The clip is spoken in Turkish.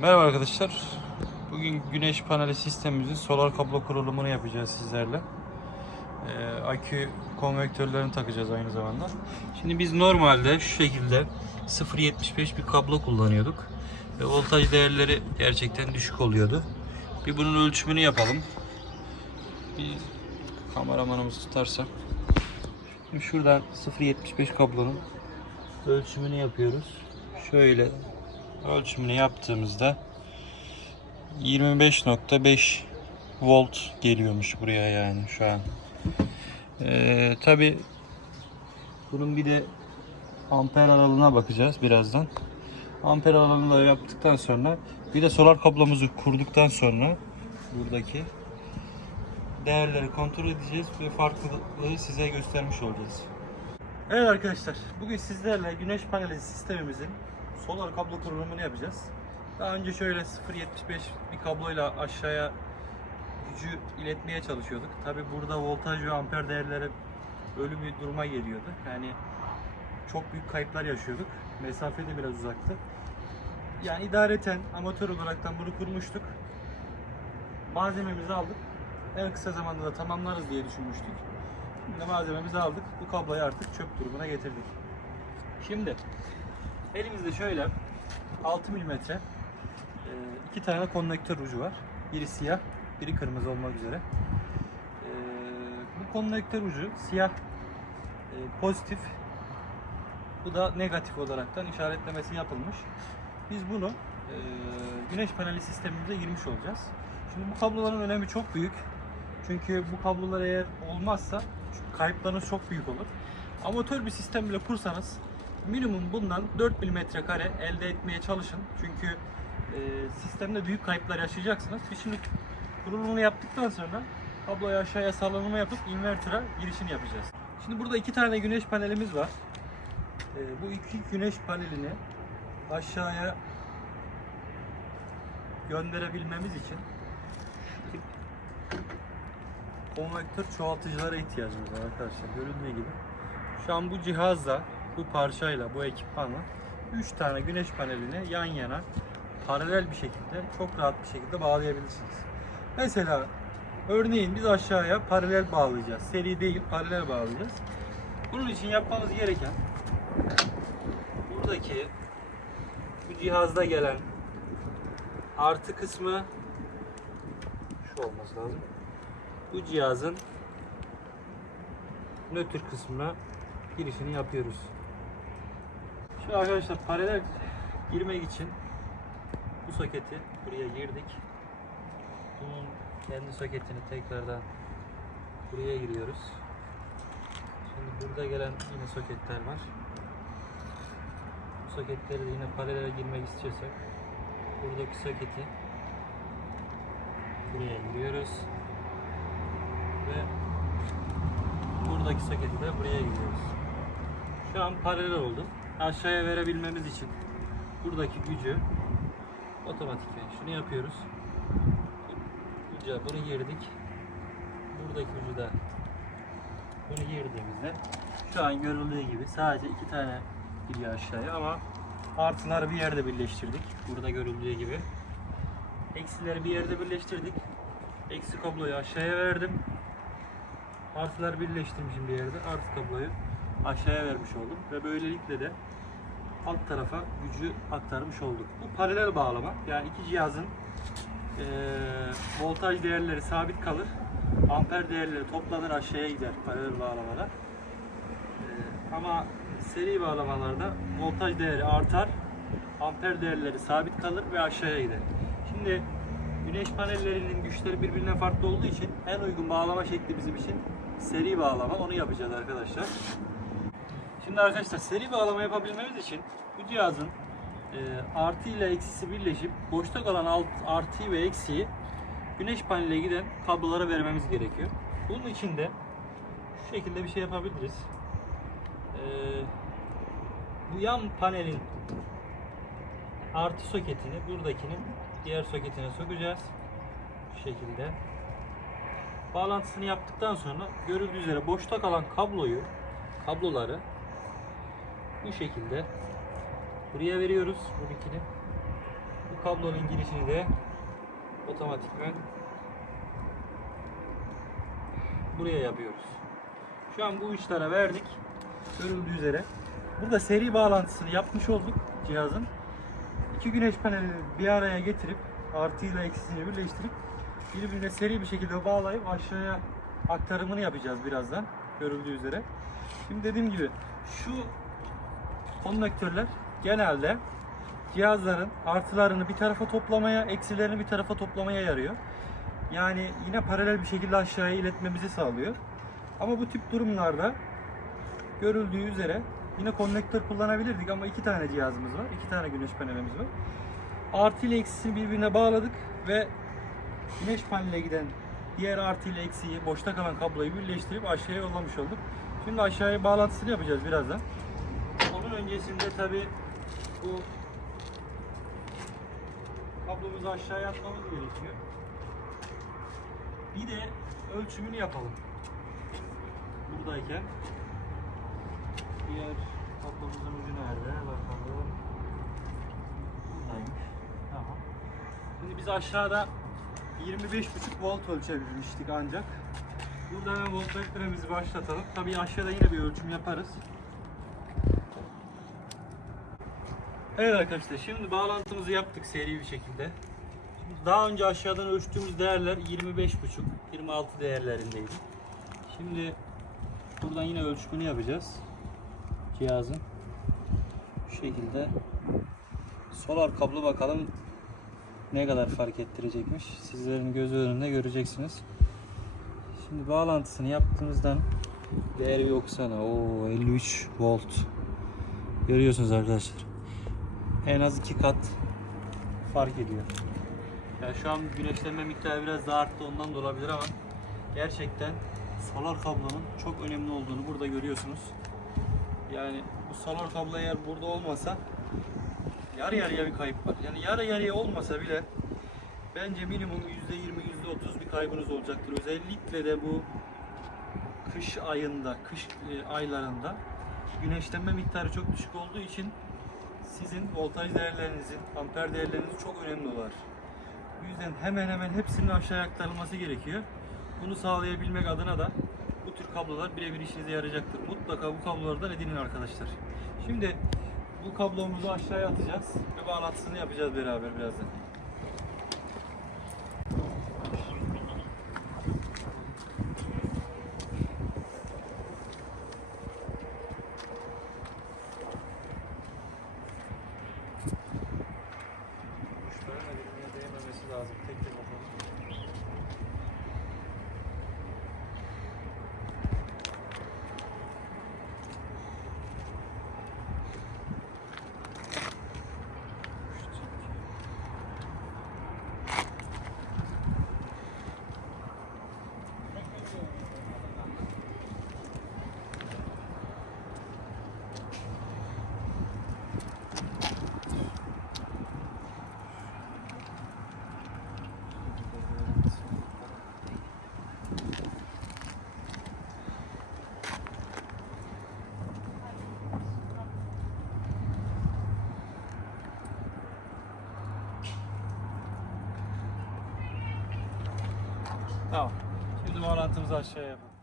Merhaba arkadaşlar. Bugün güneş paneli sistemimizin solar kablo kurulumunu yapacağız sizlerle. Ee, akü konvektörlerini takacağız aynı zamanda. Şimdi biz normalde şu şekilde 0.75 bir kablo kullanıyorduk. Ve voltaj değerleri gerçekten düşük oluyordu. Bir bunun ölçümünü yapalım. Bir kameramanımız tutarsa. Şimdi şuradan 0.75 kablonun ölçümünü yapıyoruz. Şöyle ölçümünü yaptığımızda 25.5 volt geliyormuş buraya yani şu an. Ee, Tabi bunun bir de amper aralığına bakacağız birazdan. Amper aralığını yaptıktan sonra bir de solar kablomuzu kurduktan sonra buradaki değerleri kontrol edeceğiz ve farklılığı size göstermiş olacağız. Evet arkadaşlar, bugün sizlerle güneş paneli sistemimizin solar kablo kurulumunu yapacağız. Daha önce şöyle 0.75 bir kabloyla aşağıya gücü iletmeye çalışıyorduk. Tabi burada voltaj ve amper değerleri ölü bir duruma geliyordu. Yani çok büyük kayıplar yaşıyorduk. Mesafe de biraz uzaktı. Yani idareten amatör olaraktan bunu kurmuştuk. Malzememizi aldık. En kısa zamanda da tamamlarız diye düşünmüştük. Şimdi malzememizi aldık. Bu kabloyu artık çöp durumuna getirdik. Şimdi elimizde şöyle 6 mm iki tane konnektör ucu var. Biri siyah, biri kırmızı olmak üzere. E, bu konnektör ucu siyah e, pozitif, bu da negatif olaraktan işaretlemesi yapılmış. Biz bunu e, güneş paneli sistemimize girmiş olacağız. Şimdi bu kabloların önemi çok büyük. Çünkü bu kablolar eğer olmazsa kayıplarınız çok büyük olur. Amatör bir sistem bile kursanız minimum bundan 4 mm kare elde etmeye çalışın. Çünkü e, sistemde büyük kayıplar yaşayacaksınız. Şimdi kurulumunu yaptıktan sonra kabloyu aşağıya salınımı yapıp inverter'a girişini yapacağız. Şimdi burada iki tane güneş panelimiz var. E, bu iki güneş panelini aşağıya gönderebilmemiz için konvektör çoğaltıcılara ihtiyacımız var arkadaşlar. Görüldüğü gibi. Şu an bu cihazla, bu parçayla, bu ekipmanla 3 tane güneş panelini yan yana paralel bir şekilde çok rahat bir şekilde bağlayabilirsiniz. Mesela örneğin biz aşağıya paralel bağlayacağız. Seri değil paralel bağlayacağız. Bunun için yapmamız gereken buradaki bu cihazda gelen artı kısmı şu olması lazım. Bu cihazın nötr kısmına girişini yapıyoruz. Şu arkadaşlar paralel girmek için bu soketi buraya girdik. Bunun kendi soketini tekrardan buraya giriyoruz. Şimdi burada gelen yine soketler var. Bu soketleri de yine paralel girmek istiyorsak buradaki soketi buraya giriyoruz ve buradaki soketi de buraya giriyoruz. Şu an paralel oldu. Aşağıya verebilmemiz için buradaki gücü otomatikman şunu yapıyoruz. Gücü bunu girdik. Buradaki gücü de bunu girdiğimizde şu an görüldüğü gibi sadece iki tane gidiyor aşağıya ama artıları bir yerde birleştirdik. Burada görüldüğü gibi. Eksileri bir yerde birleştirdik. Eksi kabloyu aşağıya verdim. Artıları birleştirmişim bir yerde. Artı kabloyu aşağıya vermiş oldum. Ve böylelikle de alt tarafa gücü aktarmış olduk. Bu paralel bağlama. Yani iki cihazın eee, voltaj değerleri sabit kalır. Amper değerleri toplanır aşağıya gider paralel bağlamada. Eee, ama seri bağlamalarda voltaj değeri artar. Amper değerleri sabit kalır ve aşağıya gider. Şimdi güneş panellerinin güçleri birbirine farklı olduğu için en uygun bağlama şekli bizim için seri bağlama. Onu yapacağız arkadaşlar. Şimdi arkadaşlar seri bağlama yapabilmemiz için bu cihazın e, artı ile eksisi birleşip boşta kalan alt, artıyı ve eksiği güneş paneline giden kablolara vermemiz gerekiyor. Bunun için de şu şekilde bir şey yapabiliriz. E, bu yan panelin artı soketini buradakinin diğer soketine sokacağız. Şu şekilde. Bağlantısını yaptıktan sonra görüldüğü üzere boşta kalan kabloyu kabloları bu şekilde buraya veriyoruz bu ikili. Bu kablonun girişini de otomatikmen buraya yapıyoruz. Şu an bu uçlara verdik. Görüldüğü üzere. Burada seri bağlantısını yapmış olduk cihazın. İki güneş panelini bir araya getirip artıyla eksisini birleştirip birbirine seri bir şekilde bağlayıp aşağıya aktarımını yapacağız birazdan görüldüğü üzere. Şimdi dediğim gibi şu konnektörler genelde cihazların artılarını bir tarafa toplamaya, eksilerini bir tarafa toplamaya yarıyor. Yani yine paralel bir şekilde aşağıya iletmemizi sağlıyor. Ama bu tip durumlarda görüldüğü üzere yine konnektör kullanabilirdik ama iki tane cihazımız var. iki tane güneş panelimiz var. Artı ile eksisini birbirine bağladık ve güneş paneline giden diğer artı ile eksiği boşta kalan kabloyu birleştirip aşağıya yollamış olduk. Şimdi aşağıya bağlantısını yapacağız birazdan. Öncesinde tabi bu kablomuzu aşağıya atmamız gerekiyor. Bir de ölçümünü yapalım. Buradayken. Diğer kablomuzun ucu nerede? Bakalım. Buradaymış. Tamam. Şimdi biz aşağıda 25,5 volt ölçebilmiştik ancak. Burada hemen voltmetremizi başlatalım. Tabii aşağıda yine bir ölçüm yaparız. Evet arkadaşlar şimdi bağlantımızı yaptık seri bir şekilde. Daha önce aşağıdan ölçtüğümüz değerler 25,5 26 değerlerindeydi. Şimdi buradan yine ölçümünü yapacağız. Cihazın şu şekilde solar kablo bakalım ne kadar fark ettirecekmiş. Sizlerin gözü önünde göreceksiniz. Şimdi bağlantısını yaptığımızdan değeri bir okusana. Oo 53 volt. Görüyorsunuz arkadaşlar. En az iki kat fark ediyor. Ya şu an güneşlenme miktarı biraz daha arttı ondan da olabilir ama gerçekten solar kablonun çok önemli olduğunu burada görüyorsunuz. Yani bu solar kablo eğer burada olmasa yarı yarıya bir kayıp var. Yani yarı yarıya olmasa bile bence minimum %20 %30 bir kaybınız olacaktır. Özellikle de bu kış ayında, kış e, aylarında güneşlenme miktarı çok düşük olduğu için sizin voltaj değerlerinizin, amper değerleriniz çok önemli olur. Bu yüzden hemen hemen hepsinin aşağıya aktarılması gerekiyor. Bunu sağlayabilmek adına da bu tür kablolar birebir işinize yarayacaktır. Mutlaka bu kablolardan edinin arkadaşlar. Şimdi bu kablomuzu aşağıya atacağız ve bağlantısını yapacağız beraber birazdan. Uçların da birbirine değmemesi lazım. Tek tek bakalım. Tamam. Şimdi bağlantımızı aşağıya yapalım.